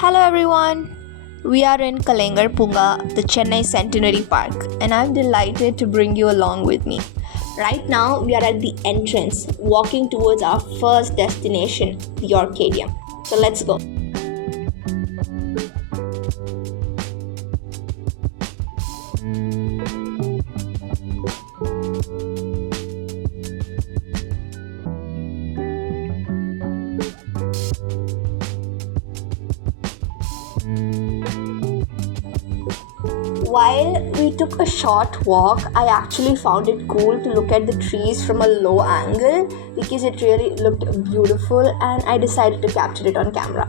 Hello everyone, we are in Kalangar Punga, the Chennai Centanary Park, and I'm delighted to bring you along with me. Right now, we are at the entrance, walking towards our first destination, the Orchadium. So let's go. While we took a short walk, I actually found it cool to look at the trees from a low angle because it really looked beautiful and I decided to capture it on camera.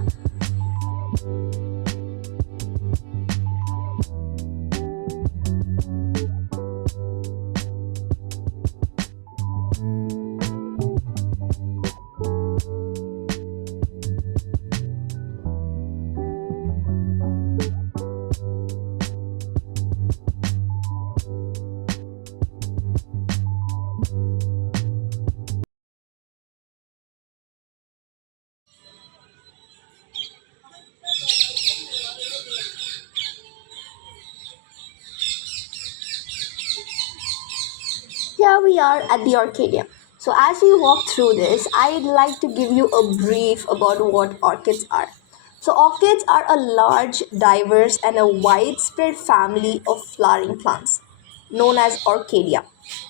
Here we are at the Orchadium. So as we walk through this, I'd like to give you a brief about what orchids are. So orchids are a large, diverse and a widespread family of flowering plants known as Orchidia.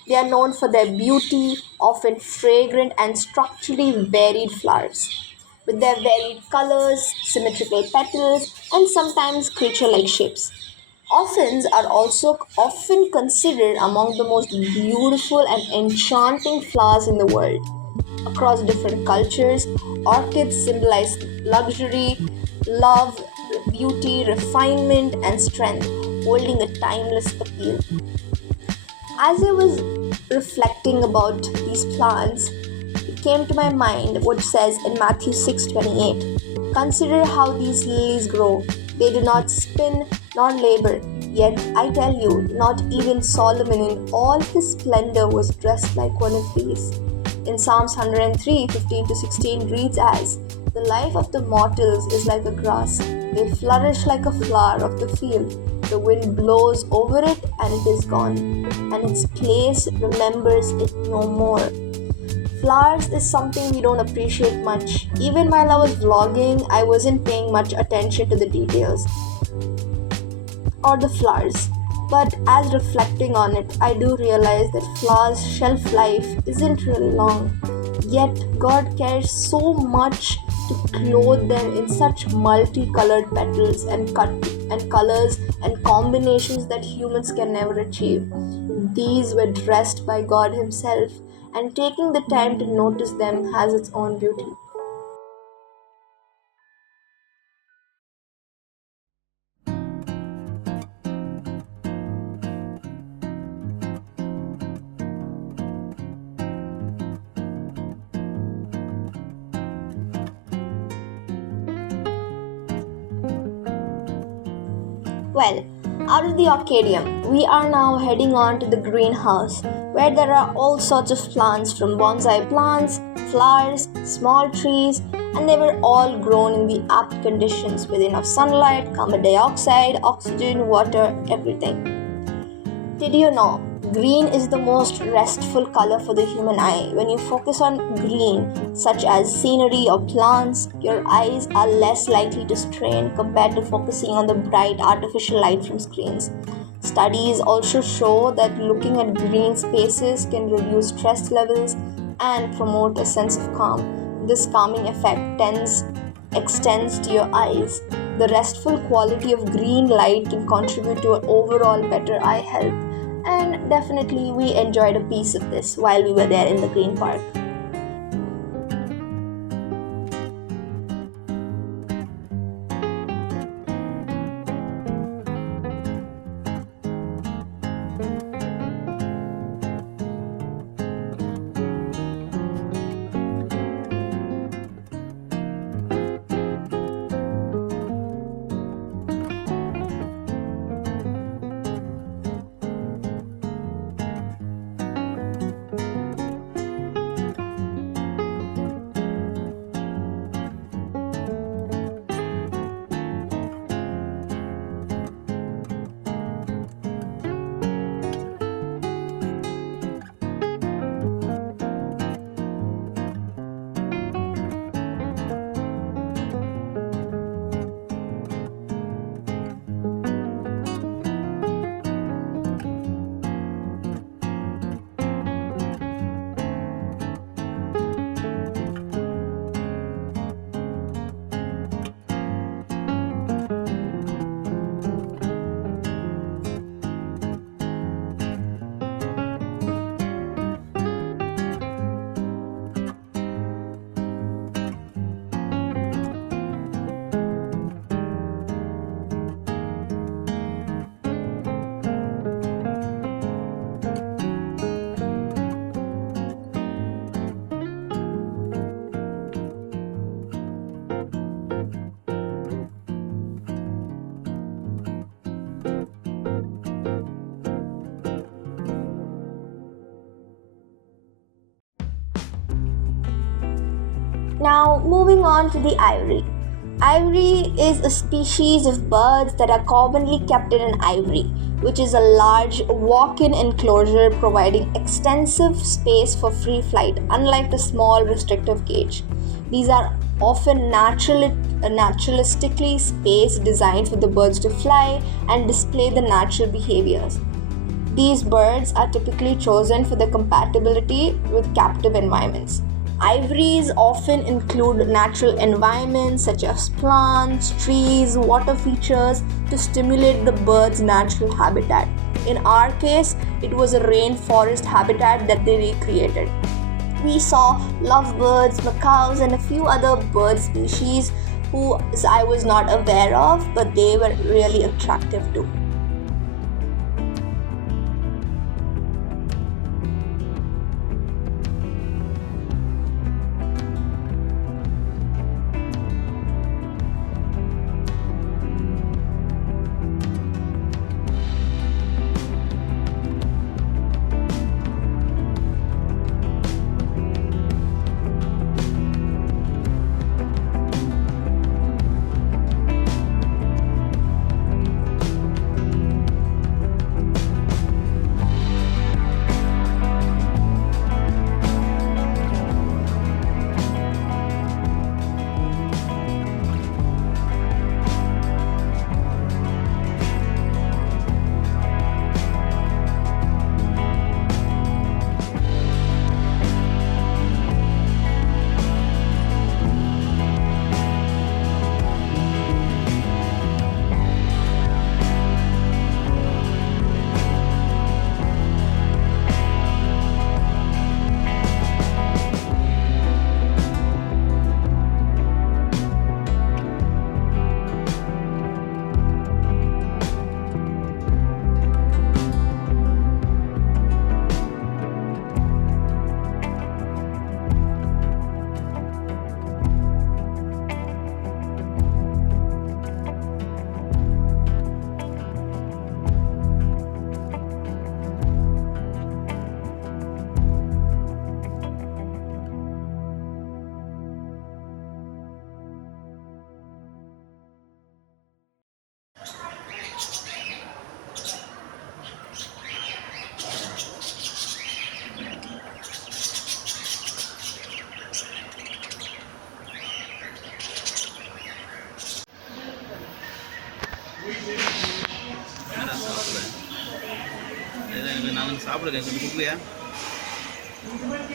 They are known for their beauty, often fragrant and structurally varied flowers. With their varied colors, symmetrical petals, and sometimes creature-like shapes. Orphans are also often considered among the most beautiful and enchanting flowers in the world. Across different cultures, orchids symbolize luxury, love, beauty, refinement, and strength, holding a timeless appeal. As I was reflecting about these plants, it came to my mind what says in Matthew 6:28. Consider how these lilies grow. They do not spin nor labor. Yet I tell you, not even Solomon in all his splendor was dressed like one of these. In Psalms 103:15-16 reads as, the life of the mortals is like a grass. They flourish like a flower of the field. The wind blows over it and it is gone, and its place remembers it no more. Flowers is something we don't appreciate much. Even while I was vlogging, I wasn't paying much attention to the details or the flowers. But as reflecting on it, I do realize that flowers' shelf life isn't really long. Yet God cares so much to clothe them in such multicolored petals and colors and combinations that humans can never achieve. These were dressed by God Himself, and taking the time to notice them has its own beauty. Well, out of the Orchadium, we are now heading on to the greenhouse, where there are all sorts of plants from bonsai plants, flowers, small trees, and they were all grown in the apt conditions with enough sunlight, carbon dioxide, oxygen, water, everything. Did you know Green is the most restful color for the human eye. When you focus on green, such as scenery or plants, your eyes are less likely to strain compared to focusing on the bright artificial light from screens. Studies also show that looking at green spaces can reduce stress levels and promote a sense of calm. This calming effect extends to your eyes. The restful quality of green light can contribute to an overall better eye health, and definitely we enjoyed a piece of this while we were there in the green park. Now, moving on to the aviary. Aviary is a species of birds that are commonly kept in an aviary, which is a large walk-in enclosure providing extensive space for free flight, unlike the small restrictive cage. These are often naturalistically spaced, designed for the birds to fly and display the natural behaviors. These birds are typically chosen for their compatibility with captive environments. Aviaries often include natural environments such as plants, trees, water features to stimulate the bird's natural habitat. In our case, it was a rainforest habitat that they recreated. We saw lovebirds, macaws, and a few other bird species who I was not aware of, but they were really attractive too.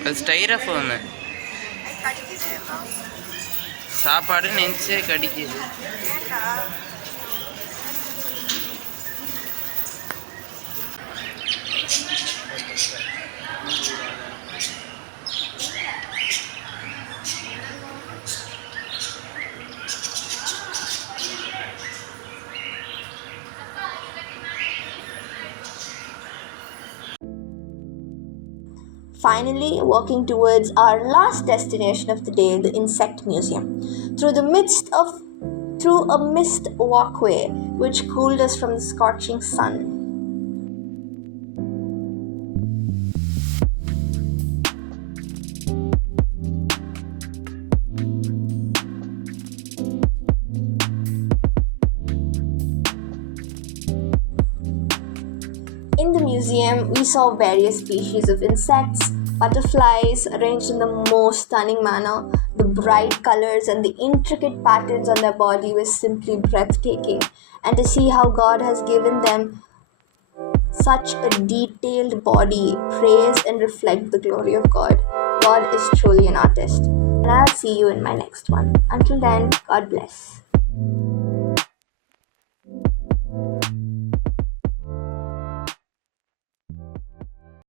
அது ஸ்டைரஃபோனு சாப்பாடு நெஞ்சே கடிக்குது. Finally, walking towards our last destination of the day, the insect museum. Through a mist walkway which cooled us from the scorching sun. In the museum, we saw various species of insects, butterflies arranged in the most stunning manner. The bright colors and the intricate patterns on their body were simply breathtaking. And to see how God has given them such a detailed body, praise and reflect the glory of God. God is truly an artist. And I'll see you in my next one. Until then, God bless.